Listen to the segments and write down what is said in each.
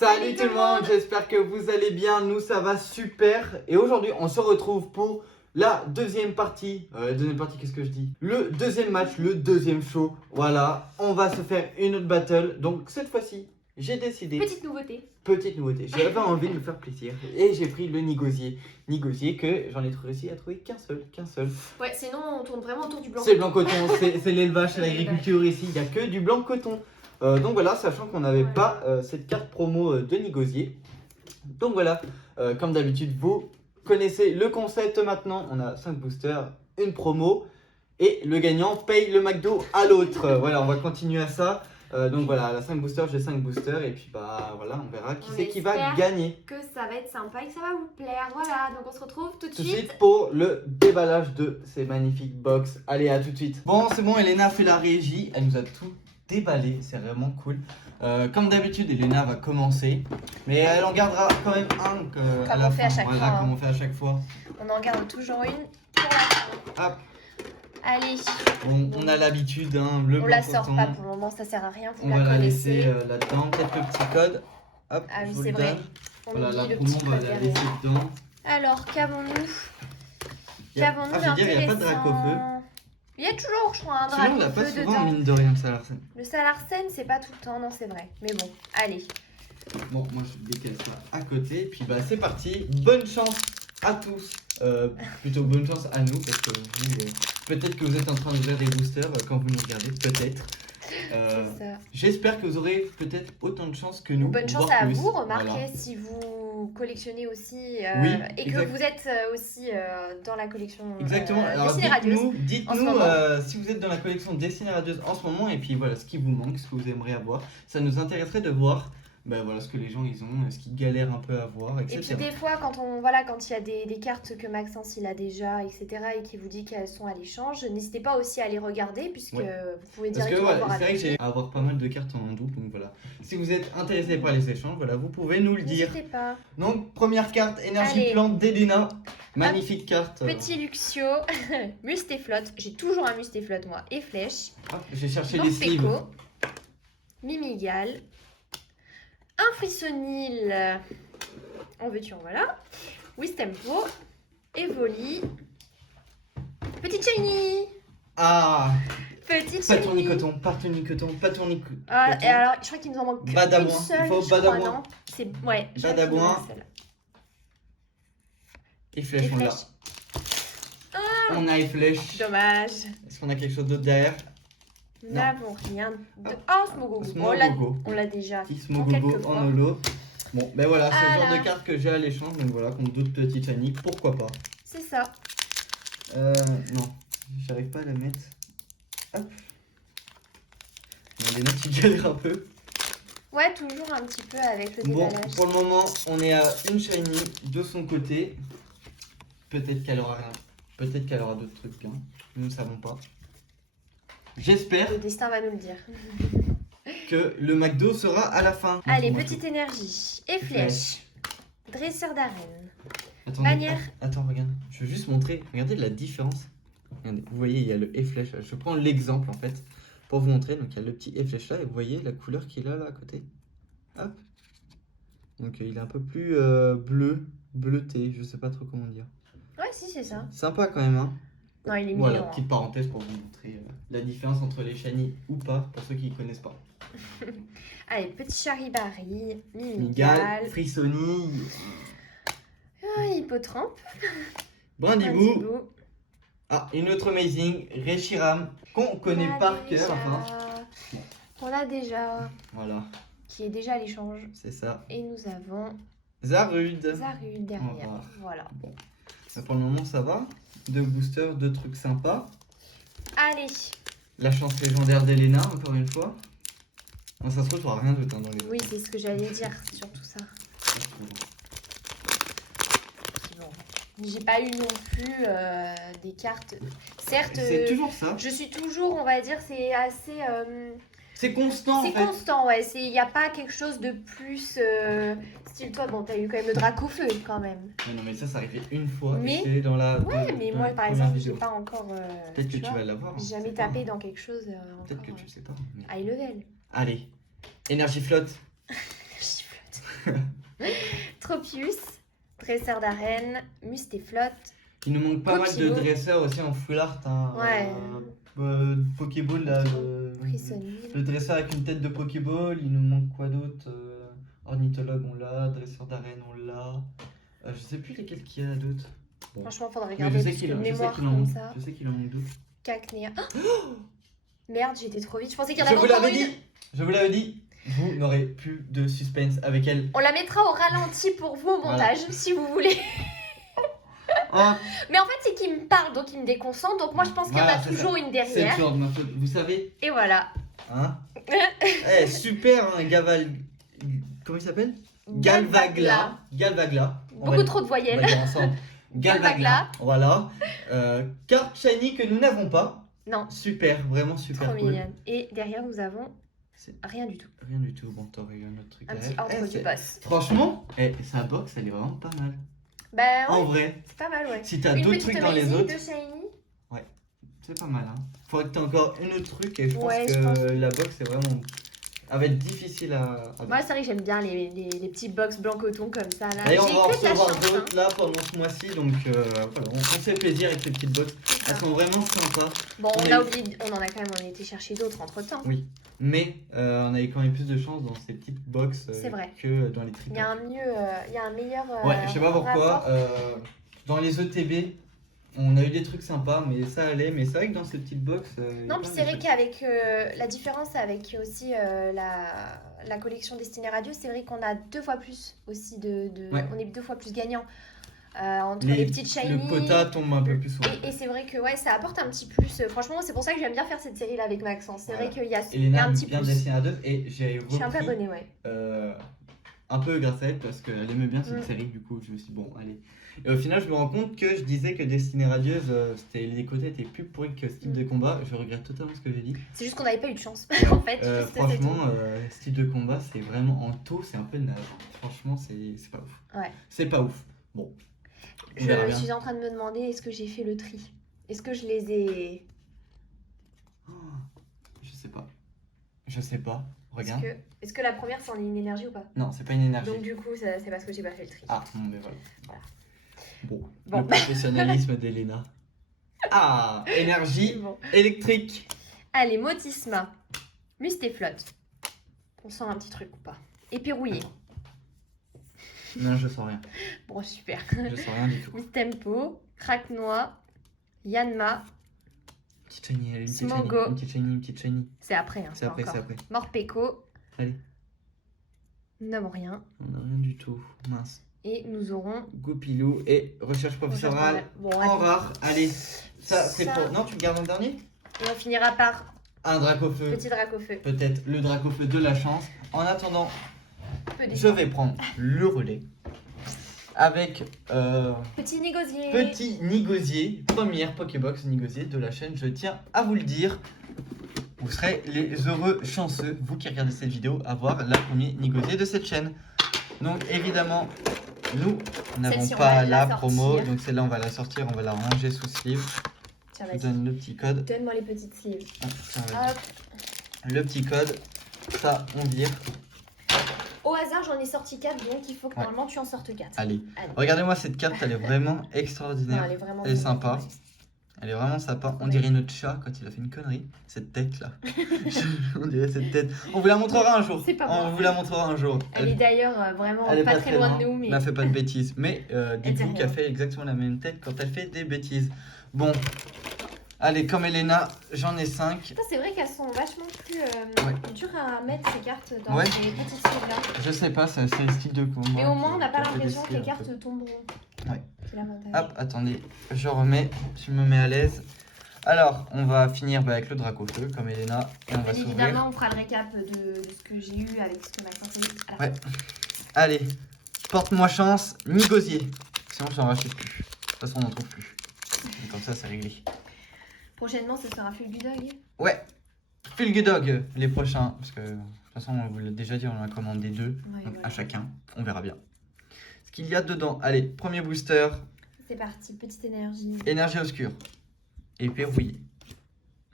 Salut tout le monde, j'espère que vous allez bien, nous ça va super. Et aujourd'hui on se retrouve pour la deuxième partie, qu'est-ce que je dis? Le deuxième match, le deuxième show, voilà. On va se faire une autre battle, donc cette fois-ci j'ai décidé... Petite nouveauté, j'avais envie de me faire plaisir et j'ai pris le Nigosier. Nigosier que j'en ai réussi à trouver qu'un seul. Ouais, sinon on tourne vraiment autour du blanc. C'est blanc coton, c'est l'élevage, c'est l'agriculture ici, il n'y a que du blanc coton. Donc voilà, sachant qu'on n'avait pas cette carte promo de Nigosier. Donc voilà, comme d'habitude, vous connaissez le concept maintenant. On a 5 boosters, une promo et le gagnant paye le McDo à l'autre. Voilà, on va continuer à ça. Donc voilà, à la 5 boosters, j'ai 5 boosters et puis bah voilà, on verra qui c'est qui va gagner. Que ça va être sympa et que ça va vous plaire. Voilà, donc on se retrouve tout de suite pour le déballage de ces magnifiques box. Allez, à tout de suite. Bon, c'est bon, Elena a fait la régie, elle nous a tout déballé, c'est vraiment cool. Comme d'habitude, Elena va commencer, mais elle en gardera quand même un à la fin. Voilà, comme on fait à chaque fois. On en garde toujours une pour la fin. Hop. Allez. On a l'habitude, hein, le on la sort pas pour le moment, ça sert à rien. Vous on va la laisser là-dedans. Peut-être le petit code. Hop, ah oui, c'est vrai. Voilà, la promo, on va la laisser dedans. Alors, qu'avons-nous d'intéressant? Il n'y a pas de drac au feu. Il y a toujours, je crois, un drac sinon, on l'a pas souvent, mine de rien, le Salarsen. Le Salarsen, c'est pas tout le temps, non, c'est vrai. Mais bon, allez. Bon, moi, je décale ça à côté. Puis, bah, c'est parti. Bonne chance à tous. Plutôt bonne chance à nous, parce que vous, peut-être que vous êtes en train d'ouvrir des boosters quand vous nous regardez, peut-être. J'espère que vous aurez peut-être autant de chance que nous. Bonne chance à vous, remarquez si vous collectionnez aussi et que vous êtes aussi dans la collection exactement. Alors dites-nous si vous êtes dans la collection Destinée Radieuse en ce moment et puis voilà ce qui vous manque, ce que vous aimeriez avoir. Ça nous intéresserait de voir voilà, ce que les gens ils ont, ce qu'ils galèrent un peu à avoir, etc. Et puis des fois quand il y a des cartes que Maxence il a déjà, etc. et qui vous dit qu'elles sont à l'échange, n'hésitez pas aussi à les regarder puisque vous pouvez directement voir. Parce que c'est vrai que j'ai à avoir pas mal de cartes en double, donc voilà. Si vous êtes intéressé par les échanges, voilà, vous pouvez nous le dire. N'hésitez pas. Donc première carte, énergie plante d'Elena. Magnifique carte. Petit Luxio, Mustéflotte, j'ai toujours un Mustéflotte moi, et Flèche. J'ai cherché les sleeves. Mimigal. Un Frissonil, en veux-tu en voilà. Wistempo, Evoli, Petit Shiny. Ah, Petit Shiny. pas tournicoton. Ah, et alors, je crois qu'il nous en manque Badabouin. une seule, Il faut Badabouin. C'est Badabouin. Et Flèche, on l'a. On a Flèche. Dommage. Est-ce qu'on a quelque chose d'autre derrière? Nous n'avons rien de... Oh, Smogogo. On l'a déjà. Smogogo en holo. Bon, ben voilà, c'est le genre de carte que j'ai à l'échange. Donc voilà, contre d'autres petites Fanny, pourquoi pas. C'est ça. Non, j'arrive pas à la mettre. Hop. Il y a des notes qui galèrent un peu. Ouais, toujours un petit peu avec le déballage. Bon, pour le moment, on est à une shiny de son côté. Peut-être qu'elle aura rien. Peut-être qu'elle aura d'autres trucs bien. Nous ne savons pas. J'espère. Le destin va nous le dire. Que le McDo sera à la fin. Allez, petite énergie. Et flèche. Dresseur d'arène. Attends, regarde. Je veux juste montrer. Regardez la différence. Regardez, vous voyez, il y a le flèche. Je prends l'exemple en fait pour vous montrer. Donc il y a le petit flèche là et vous voyez la couleur qu'il a là à côté. Hop. Donc il est un peu plus bleuté. Je sais pas trop comment dire. Ouais, si, c'est ça. Sympa quand même, hein. Non, il est mignon. Voilà, petite parenthèse pour vous montrer la différence entre les shiny ou pas, pour ceux qui ne connaissent pas. Allez, petit Charibari, Mimigal, Frissonny, Hippotrampe, Brindibou. Ah, une autre Amazing, Reshiram, qu'on connaît par cœur. On a déjà. Voilà. Qui est déjà à l'échange. C'est ça. Et nous avons Zarud derrière. Voilà. Bon. Pour le moment, ça va. 2 boosters, 2 trucs sympas. Allez. La chance légendaire d'Elena, encore une fois. Non, ça se trouve, tu n'auras rien d'autre dans les... Oui, c'est ce que j'allais dire sur tout ça. Bon. J'ai pas eu non plus des cartes. Certes, c'est toujours ça. Je suis toujours, on va dire, c'est assez... C'est constant. C'est constant, ouais. Il n'y a pas quelque chose de plus style toi. Bon, t'as eu quand même le drac au feu, quand même. Non, mais ça arrivait une fois. Mais c'est dans la. Ouais, mais moi, par exemple, j'ai pas encore. Peut-être que tu vas l'avoir. J'ai jamais tapé dans quelque chose. Peut-être que tu sais pas. High level. Allez. Énergie flotte. Énergie flotte. Tropius, dresseur d'arène, Mustéflotte. Il nous manque pas mal de Pokéball. dresseurs aussi en full art. Hein. Ouais. Pokéball, là, Frissonne. le dresseur avec une tête de Pokéball. Il nous manque quoi d'autre Ornithologue, on l'a. Dresseur d'arène, on l'a. Je sais plus lesquels qu'il y a d'autres. Bon. Franchement, faudrait Mais regarder je sais parce qu'il que en, je sais mémoire qu'il en comme manque. ça. Je sais qu'il en manque d'autres. Cacnea. Oh merde, j'étais trop vite. Je pensais qu'il y en Je avait vous encore l'avais une. dit. Je vous l'avais dit. Vous n'aurez plus de suspense avec elle. On la mettra au ralenti pour vous au montage, si vous voulez. Oh, Mais en fait, c'est qu'il me parle, donc il me déconcentre. Donc moi, je pense qu'il y en Voilà, a c'est toujours ça. une c'est derrière. toujours de ma faute. Vous savez, Et voilà. hein super, hein, comment il s'appelle Galvagla. Galvagla. On va Beaucoup le- trop de On va voyelles. le dire ensemble. Galvagla. Voilà. Carte shiny que nous n'avons pas. Non, Super, vraiment super trop cool. mignonne. Et derrière, nous avons C'est- rien du tout. Rien du tout. Bon, t'aurais eu un autre truc. Un derrière. petit ordre du c'est- boss. Franchement, sa box, elle est vraiment pas mal. Bah En ouais, vrai, c'est pas mal, ouais. si t'as Une d'autres petite trucs dans les Amazing autres, de Shiny. c'est pas mal. Hein. Faudrait que t'aies encore un autre truc et je pense Ouais, que je pense. la box, c'est vraiment. Elle va être difficile à Moi, c'est vrai que j'aime bien les petits box blanc coton comme ça. Là. D'ailleurs, on J'ai va en que de la recevoir chance. d'autres là pendant ce mois-ci, donc voilà, on se fait plaisir avec ces petites box. Elles sont vraiment sympas, Bon, on on a a eu- oublié, on en a quand même, on a été chercher d'autres entre temps. oui. Mais on avait quand même plus de chance dans ces petites box C'est vrai. que dans les Il triples. y a un mieux, il y a un meilleur. Ouais, je sais pas pourquoi. rapport. Dans les ETB, on a eu des trucs sympas, mais ça allait. Mais c'est vrai que dans ces petites box. Non, puis c'est vrai qu'avec la différence avec aussi la collection Destinée Radio, c'est vrai qu'on a 2 fois plus aussi Ouais. on est 2 fois plus gagnant entre les petites shiny. Le quota tombe un peu plus souvent. Et c'est vrai que ouais, ça apporte un petit plus. Franchement, c'est pour ça que j'aime bien faire cette série là avec Maxence. C'est Voilà. vrai qu'il y a Elena un petit bien plus. dessiné à deux et j'ai Je suis un peu repris abonnée, ouais. un peu grâce à elle parce qu'elle aimait bien cette Mm. série. Du coup, je me suis dit, bon, allez. Et au final, je me rends compte que je disais que Destinée Radieuse, les côtés étaient plus pourris que Style de combat. Je regrette totalement ce que j'ai dit. C'est juste qu'on n'avait pas eu de chance en fait. juste c'est Franchement, tout. Style de combat, c'est vraiment en taux, c'est un peu naze. Franchement, c'est pas ouf. Ouais. C'est pas ouf. Bon. On Je verra bien. suis en train de me demander est-ce que j'ai fait le tri. Est-ce que je les ai. Oh, je sais pas. Je sais pas. Regarde. Est-ce que la première c'est en une énergie ou pas? Non, c'est pas une énergie. Donc du coup, c'est parce que j'ai pas fait le tri. Ah, bon, mais voilà. Voilà. Bon, Bon. le professionnalisme d'Elena. Ah, énergie Bon. électrique. Allez, Motisma, Mustéflotte. On sent un petit truc ou pas? Épirouillé. Non, je sens rien. Bon, super. Je sens rien du tout. Mistempo, Craquenois, Yanma. Petite shiny, elle est une petite shiny. Smogo. Une petite shiny, une petite shiny. C'est après, hein, C'est pas après, encore. c'est après. Morpeko. Allez. N'avons rien. On n'a rien du tout. Mince. Et nous aurons. Goupilou et recherche professorale Bon, en allez. rare. Allez. Ça, c'est Ça. pour. Non, tu le gardes en dernier Et on finira par Un Dracofeu. petit drac au feu. Peut-être le Dracofeu de la chance. En attendant, Peu je déçu. vais prendre le relais avec Petit négocié. Petit Nigosier, première Pokébox Nigosier de la chaîne. Je tiens à vous le dire, vous serez les heureux chanceux, vous qui regardez cette vidéo, à voir la première Nigosier de cette chaîne. Donc évidemment, nous n'avons Celle-ci, on pas va la la promo, sortir. donc celle-là on va la sortir, on va la ranger sous sleeve. Tiens, Je vous vas-y. donne le petit code. Donne-moi les petites sleeves. Ah, tiens, vas-y. Hop. Le petit code, ça on vire. Au hasard, j'en ai sorti 4, donc il faut que Ouais. normalement tu en sortes 4. Allez, Allez. regardez-moi cette carte, elle est vraiment Non, extraordinaire. elle est vraiment Elle est bien. sympa. Elle est vraiment sympa. On Ouais. dirait notre chat quand il a fait une connerie. Cette tête là. On dirait cette tête. On vous la montrera un jour. C'est pas On moi. vous la montrera un jour. Elle est d'ailleurs vraiment elle est pas très loin de nous, mais Elle n'a fait pas de bêtises. Mais dit dites-vous rien. qu'elle fait exactement la même tête quand elle fait des bêtises. Bon. Allez, comme Elena, j'en ai 5. Putain, c'est vrai qu'elles sont vachement plus dures à mettre ces cartes dans Ouais. ces petites sleeves là. Je sais pas, c'est le style de combat. Mais au moins, on n'a pas qui fait l'impression que les décider un peu. cartes tomberont. Ouais. C'est l'avantage. Hop, attendez, je remets, je me mets à l'aise. Alors, on va finir avec le Dracofeu, comme Elena, et on va Bien s'ouvrir. évidemment, on fera le récap de ce que j'ai eu avec ce que Maxence a dit. à la Ouais. fin. Allez, porte-moi chance, Nigosier. Sinon, je n'en rachète plus. De toute façon, on n'en trouve plus. Et comme ça, c'est réglé. Prochainement, ce sera Fulgudog. Ouais, Fulgudog, les prochains. Parce que, de toute façon, on vous l'a déjà dit, on en a commandé 2 Ouais, donc voilà. à chacun. On verra bien. Ce qu'il y a dedans. Allez, premier booster, C'est parti, petite énergie. énergie obscure. Épée rouillée.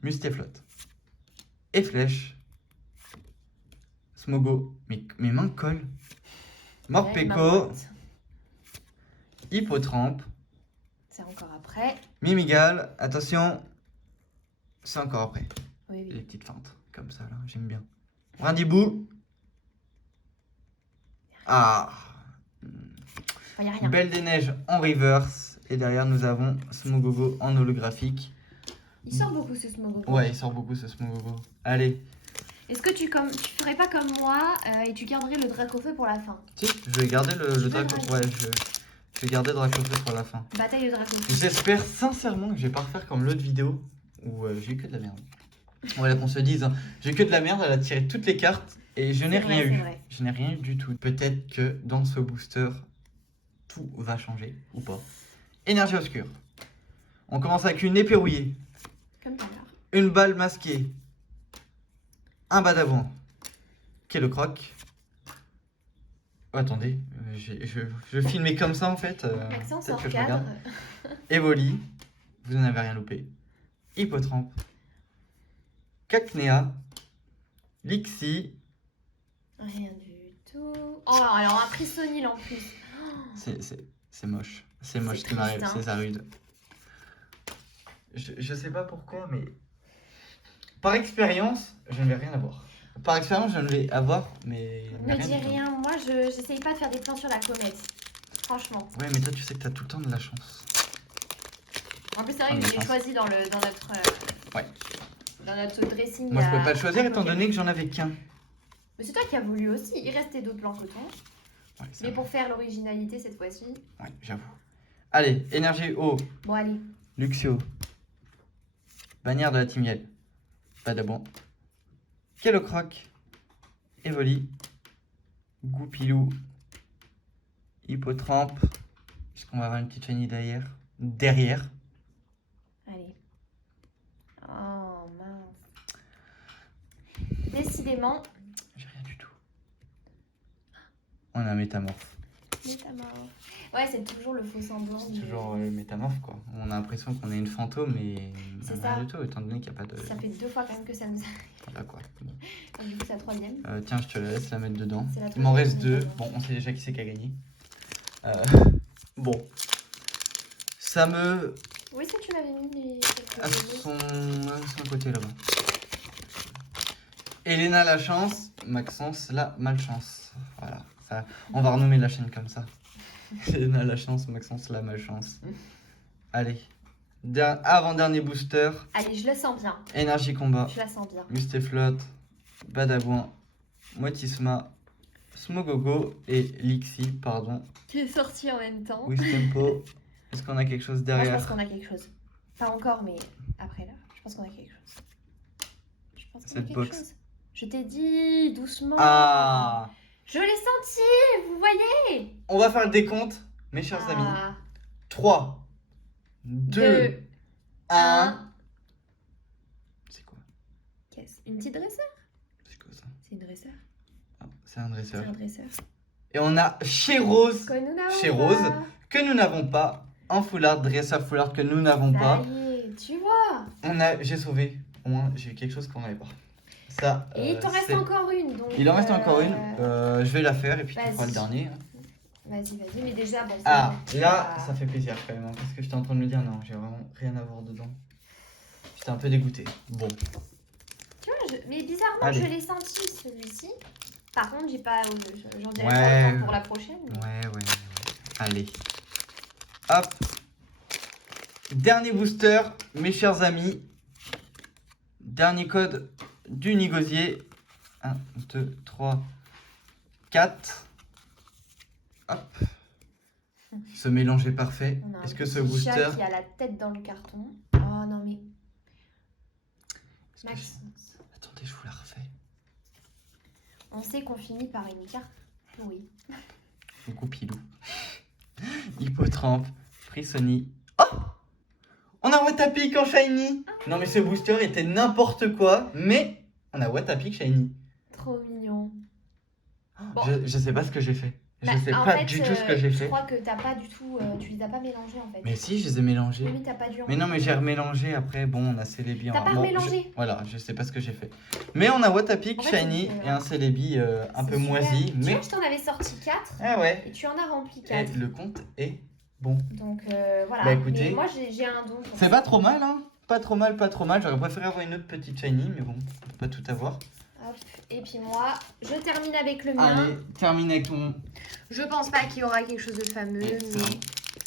Mustéflotte. Et flèche. Smogo. Mes mains collent. Ouais, ma Morpeko. boîte. Hippotrampe, C'est encore après. Mimigal, attention, c'est encore après. Oui, Les oui. petites feintes, comme ça là, j'aime bien. Brindibou. Ah, Il n'y a rien. Belle des Neiges en reverse. Et derrière, nous avons Smogogo en holographique. Il sort beaucoup ce Smogogo. Ouais, il sort beaucoup ce Smogogo. Allez, Est-ce que tu ferais pas comme moi et tu garderais le Dracofeu pour la fin? si, je vais garder le veux Draco. le Ouais, je vais garder Dracofeu pour la fin. Bataille de Dracofeu. J'espère sincèrement que je vais pas refaire comme l'autre vidéo où j'ai eu que de la merde. Voilà qu'on se dise, hein, j'ai que de la merde, elle a tiré toutes les cartes et je n'ai C'est vrai, rien c'est eu. vrai. Je n'ai rien eu du tout. Peut-être que dans ce booster, tout va changer ou pas. Énergie obscure. On commence avec une épée rouillée, Comme tout à l'heure. une balle masquée, un badabouin, qui est le croc. Oh, attendez, je filmais comme ça en fait. Maxence peut-être hors que je cadre. regarde. Evoli, vous n'en avez rien loupé. Hippotrampe, Cacnea, Lixie. Rien du tout. Oh, alors un Prisonil en plus. C'est moche. C'est moche ce qui triste, m'arrive, hein. c'est Zarude. Je sais pas pourquoi, mais par expérience, je ne vais rien avoir. Par expérience, je ne vais avoir, mais Ne rien dis du tout. rien, moi j'essaye pas de faire des plans sur la comète. Franchement. Ouais, mais toi, tu sais que t'as tout le temps de la chance. En plus, c'est vrai Ah, que mais je l'ai chance. choisi dans Ouais. notre dressing. Moi, je il y peux a pas le choisir un étant peu donné que j'en avais qu'un. Mais c'est toi qui as voulu aussi. Il restait d'autres blancs cotons. Ouais, c'est Mais vrai. pour faire l'originalité cette fois-ci. Ouais, j'avoue. Allez, énergie haut, Bon, allez. Luxio. Bannière de la Team Yell. Badabon. Kellocroc. Evoli. Goupilou. Hippotrampe. Est-ce qu'on va avoir une petite chenille derrière. Allez. Oh mince. Décidément. J'ai rien du tout. On a un métamorphe. Métamorphe. Ouais, c'est toujours le faux semblant. C'est toujours le métamorphe quoi. On a l'impression qu'on est une fantôme mais C'est rien ça. du tout étant donné qu'il n'y a pas de... Ça fait 2 fois quand même que ça nous arrive. Voilà quoi. Bon. Donc, du coup, c'est la 3e. Tiens, je te la laisse la mettre dedans. C'est la Il m'en reste troisième, 2. d'accord. Bon, on sait déjà qui c'est qui a gagné. Bon. Ça me... Oui, ça tu m'avais mis les quelques À données. son côté là-bas. Elena la chance, Maxence la malchance. Voilà. Ça, on va renommer la chaîne comme ça. Elena la chance, Maxence la malchance. Allez. Avant-dernier booster. Allez, je le sens bien. Énergie combat. Je la sens bien. Musteflot, Badabouin, Motisma, Smogogo et Lixie, pardon. Qui est sorti en même temps. Wistempo. Est-ce qu'on a quelque chose Moi, je derrière? pense qu'on a quelque chose. Pas encore, mais après là, je pense qu'on a quelque chose. Je pense qu'on a Cette quelque box. chose. Je t'ai dit doucement. Ah! Je l'ai senti, vous voyez. On va faire le décompte, mes chers amis. Ah. 3, 2, 1. C'est quoi? Qu'est-ce? Une petite dresseur? C'est quoi ça? C'est une dresseur. Ah, c'est un dresseur. C'est un dresseur. Et on a chez Rose, Que nous n'avons Chez pas. Rose. que nous n'avons pas. Un foulard, dresseur foulard que nous n'avons Ça pas. y est, tu vois. J'ai sauvé. Au moins, j'ai eu quelque chose qu'on n'avait pas. Ça, Et il t'en reste c'est- encore une. Donc, Il en reste encore une. Je vais la faire et puis tu vas-y. feras le dernier. Vas-y, mais déjà, bon. c'est Ah, bon. là, Ah. ça fait plaisir quand même. Hein, parce que j'étais en train de me dire, non, j'ai vraiment rien à voir dedans. J'étais un peu dégoûté. Bon, Tu vois, mais bizarrement, Allez. je l'ai senti celui-ci. Par contre, j'ai pas. J'en dirai Ouais. pas autant pour la prochaine. mais- ouais. Allez. Hop. Dernier booster, mes chers amis. Dernier code du négocier. 1, 2, 3, 4. Hop. Ce mélange est parfait. On a un Est-ce que ce petit chat booster... qui a la tête dans le carton. Oh non, mais. Est-ce que Maxence. Attendez, je vous la refais. On sait qu'on finit par une carte pourrie. Goupilou. Hippotrampe. Frissoni. Oh! On a Watapic en shiny. Non mais ce booster était n'importe quoi, mais on a Watapic shiny. Trop mignon. Bon. Je sais pas ce que j'ai fait. Je Bah, sais en pas fait, du tout ce que j'ai Je fait. crois que t'as pas du tout. Tu les as pas mélangés en fait. Mais si, je les ai mélangés. Oui, mais t'as pas dû en Mais non, mais j'ai remélangé après. Bon, on a Celebi. T'as pas bon, remélangé. Voilà, je sais pas ce que j'ai fait. Mais on a Watapic En fait, shiny c'est- et un Celebi un C'est peu super. moisi. Tu Mais vois, je t'en avais sorti 4 ah ouais. et tu en as rempli Et 4. le compte est Bon. Donc voilà. Bah, écoutez, mais moi j'ai un don. C'est pas trop mal, hein. Pas trop mal, pas trop mal. J'aurais préféré avoir une autre petite shiny, mais bon, on peut pas tout avoir. Hop. Et puis moi, je termine avec le mien. Allez, termine avec ton... Je pense pas qu'il y aura quelque chose de fameux,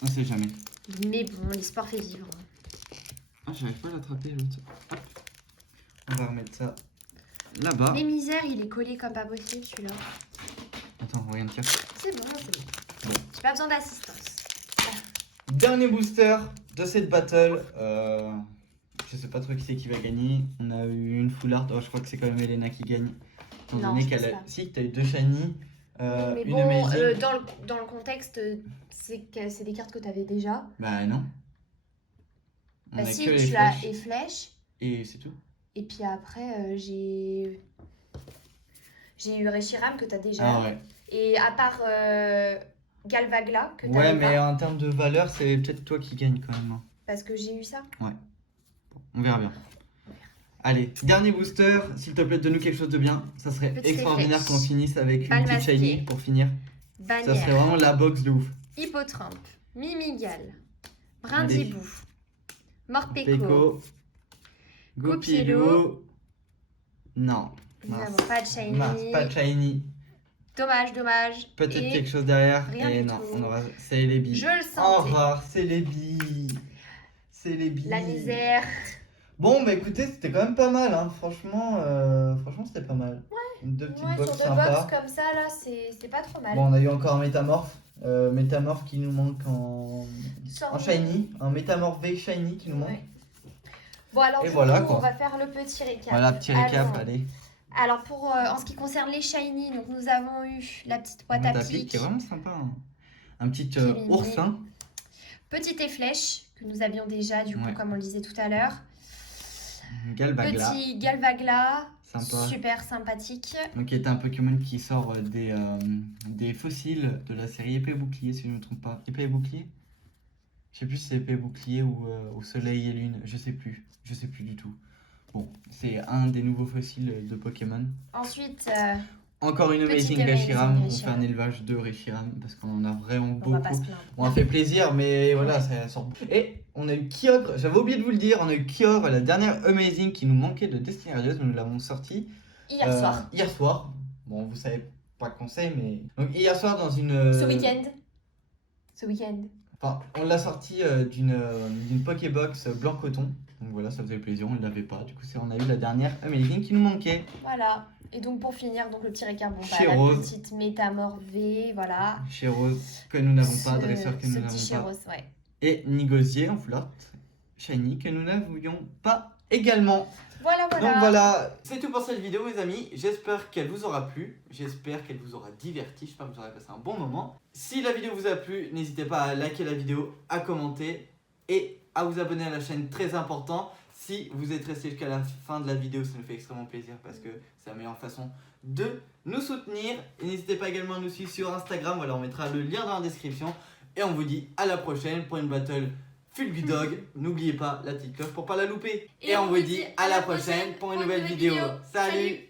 On sait jamais. mais bon, l'esport fait vivre. Ah, j'arrive pas à l'attraper, l'autre. Hop. On va remettre ça là-bas. Les misères, il est collé comme pas possible celui-là. Attends, rien de tirer. C'est bon, c'est bon. Bon. J'ai pas besoin d'assistance. Dernier booster de cette battle. Je sais pas trop qui c'est qui va gagner. On a eu une full art. Oh, je crois que c'est quand même Elena qui gagne. Étant Non, donné je qu'elle pense a... pas. Si, t'as eu 2 shiny. Mais Une bon, amazing. dans le contexte, c'est que c'est des cartes que t'avais déjà. Bah non. On Bah a si, que les tu as flèches. et flèche. Et c'est tout. Et puis après, j'ai eu Reshiram que t'as déjà. Ah ouais. Et à part Galvagla que t'avais Ouais, mais pas. en termes de valeur, c'est peut-être toi qui gagne quand même, hein. Parce que j'ai eu ça. On verra bien. Allez, dernier booster, s'il te plaît, donne-nous quelque chose de bien. Ça serait Petit extraordinaire réflexe. qu'on finisse avec une Balle petite masquée. shiny pour finir. Ça serait Bannière. vraiment la box de ouf. Hippotrampe. Mimigal. Brindibou. Morpeko. Peko, Gopielo. Gopielo. Non, Nous mince. n'avons pas de shiny. Mince, pas de shiny. Dommage. Peut-être Et quelque chose derrière. rien Et du non, tout. on aura. C'est les billes. je le Oh, sentais. rare, c'est les billes. C'est les billes. La misère. Bon, bah écoutez, c'était quand même pas mal, hein. Franchement, c'était pas mal. Ouais. Deux petites Ouais, box sur deux sympas. box comme ça, là, c'est pas trop mal. Bon, on a eu encore un métamorphe. Métamorphe qui nous manque en Sort- shiny. Un métamorphe V shiny qui nous manque. Ouais. Bon, alors, Et du voilà, coup, quoi. on va faire le petit récap. Voilà, petit récap, Alors, allez. Alors, en ce qui concerne les shiny, donc nous avons eu la petite boîte à pique, qui est vraiment sympa, hein. Un petit Qui- oursin. petite flèche que nous avions déjà, du coup, Ouais. comme on le disait tout à l'heure. Galvagla. Petit Galvagla, Sympa. super sympathique. Donc, qui est un Pokémon qui sort des fossiles de la série Épée et Bouclier, si je ne me trompe pas. Épée et Bouclier? Je sais plus si c'est Épée et Bouclier ou Soleil et Lune. Je sais plus du tout. Bon, c'est un des nouveaux fossiles de Pokémon. Ensuite, Encore une Petite Amazing Amazing Reshiram. On fait Reshiram. un élevage de Reshiram parce qu'on en a vraiment on va pas beaucoup. se plaindre. On a fait plaisir, mais voilà, ça sort. Et on a eu Kyogre, j'avais oublié de vous le dire, on a eu Kyogre, la dernière Amazing qui nous manquait de Destiny Radios. Nous l'avons sorti Hier soir, Hier soir. Bon, vous savez pas quand c'est, mais. Donc, hier soir, dans une. ce week-end. Ce week-end. Enfin, on l'a sorti d'une Pokébox blanc coton. Donc voilà, ça faisait plaisir, on ne l'avait pas. Du coup, on a eu la dernière Amazing qui nous manquait. Voilà. Et donc, pour finir, donc le petit récap, bon, Chez la Rose. petite métamorphe V, voilà. Chez Rose, que nous n'avons pas, dresseur que nous Ce n'avons petit pas. chez Rose, ouais. Et Nigosier en full art shiny que nous n'avions pas également. Voilà. Donc voilà, c'est tout pour cette vidéo mes amis, j'espère qu'elle vous aura plu, j'espère qu'elle vous aura diverti, j'espère que vous aurez passé un bon moment. Si la vidéo vous a plu, n'hésitez pas à liker la vidéo, à commenter et à vous abonner à la chaîne, très important. Si vous êtes resté jusqu'à la fin de la vidéo, ça nous fait extrêmement plaisir parce que c'est la meilleure façon de nous soutenir. Et n'hésitez pas également à nous suivre sur Instagram, voilà, on mettra le lien dans la description. Et on vous dit à la prochaine pour une battle Fulgudog. N'oubliez pas la petite cloche pour pas la louper. Et on vous dit à la prochaine pour une nouvelle vidéo. Salut!